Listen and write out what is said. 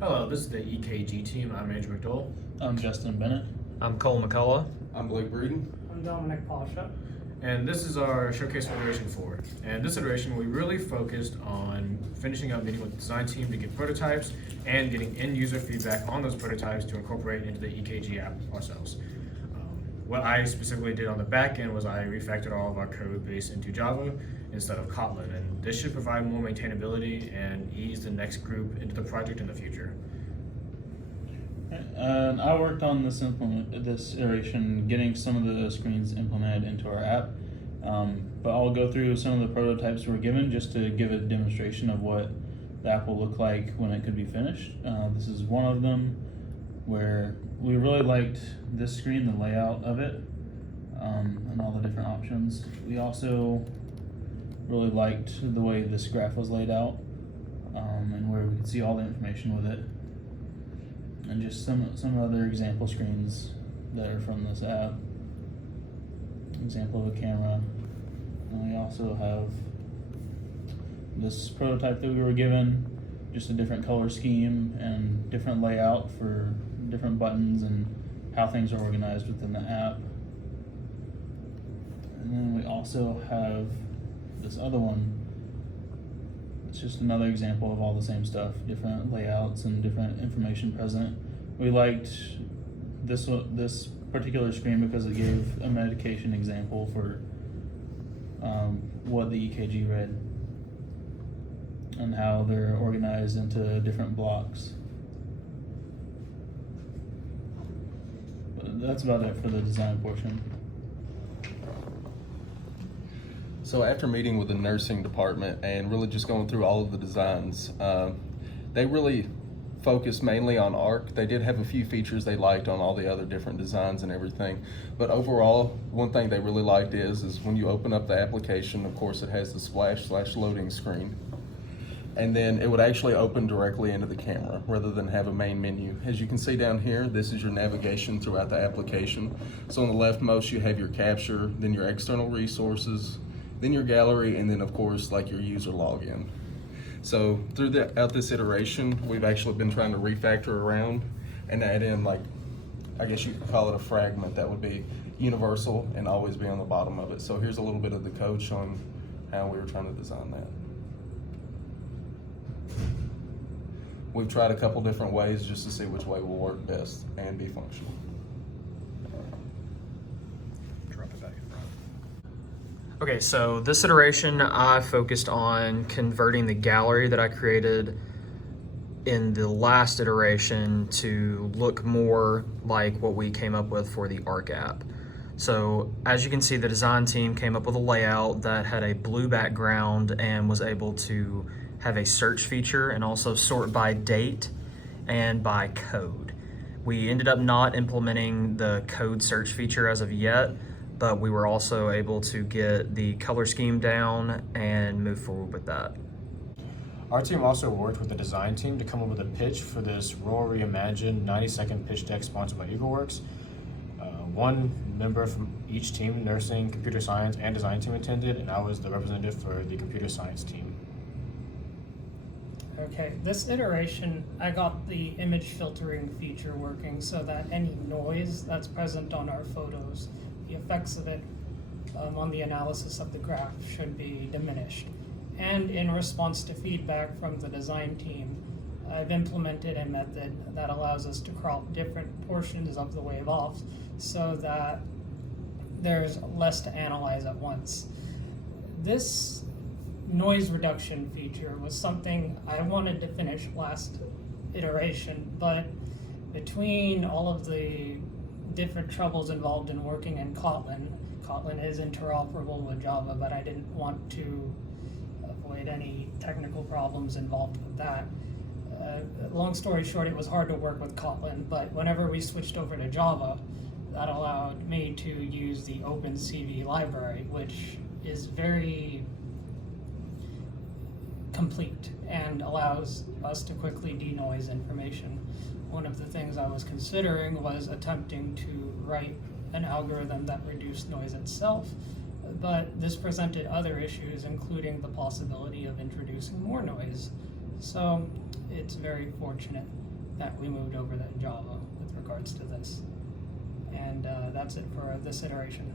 Hello, this is the EKG team. I'm Andrew McDowell. I'm Justin Bennett. I'm Cole McCullough. I'm Blake Breeden. I'm Dominic Pasha. And this is our showcase for iteration 4. And this iteration, we really focused on finishing up meeting with the design team to get prototypes and getting end user feedback on those prototypes to incorporate into the EKG app ourselves. What I specifically did on the back end was I refactored all of our code base into Java instead of Kotlin, and this should provide more maintainability and ease the next group into the project in the future. And I worked on this iteration, getting some of the screens implemented into our app. But I'll go through some of the prototypes we're given just to give a demonstration of what the app will look like when it could be finished. This is one of them where we really liked this screen, the layout of it, and all the different options. We also really liked the way this graph was laid out, and where we could see all the information with it. And just some other example screens that are from this app. Example of a camera. And we also have this prototype that we were given, just a different color scheme and different layout for different buttons and how things are organized within the app. And then we also have this other one. It's just another example of all the same stuff, different layouts and different information present. We liked this particular screen because it gave a medication example for what the EKG read and how they're organized into different blocks. But that's about it for the design portion. So after meeting with the nursing department and really just going through all of the designs, they really focused mainly on ARC. They did have a few features they liked on all the other different designs and everything. But overall, one thing they really liked is when you open up the application, of course it has the splash/loading screen. And then it would actually open directly into the camera rather than have a main menu. As you can see down here, this is your navigation throughout the application. So on the leftmost, you have your capture, then your external resources, then your gallery, and then of course like your user login. So throughout this iteration, we've actually been trying to refactor around and add in, like, I guess you could call it a fragment that would be universal and always be on the bottom of it. So here's a little bit of the code showing how we were trying to design that. We've tried a couple different ways just to see which way will work best and be functional. Okay, so this iteration I focused on converting the gallery that I created in the last iteration to look more like what we came up with for the ARC app. So as you can see, the design team came up with a layout that had a blue background and was able to have a search feature and also sort by date and by code. We ended up not implementing the code search feature as of yet, but we were also able to get the color scheme down and move forward with that. Our team also worked with the design team to come up with a pitch for this Roar Reimagined 90-second pitch deck sponsored by EagleWorks. One member from each team, nursing, computer science, and design team attended, and I was the representative for the computer science team. Okay, this iteration, I got the image filtering feature working so that any noise that's present on our photos, the effects of it on the analysis of the graph should be diminished. And in response to feedback from the design team, I've implemented a method that allows us to crop different portions of the wave off so that there's less to analyze at once. This noise reduction feature was something I wanted to finish last iteration, but between all of the different troubles involved in working in Kotlin is interoperable with Java, but I didn't want to avoid any technical problems involved with that. Long story short, it was hard to work with Kotlin, but whenever we switched over to Java, that allowed me to use the OpenCV library, which is very complete and allows us to quickly denoise information. One of the things I was considering was attempting to write an algorithm that reduced noise itself, but this presented other issues, including the possibility of introducing more noise. So it's very fortunate that we moved over to Java with regards to this. And that's it for this iteration.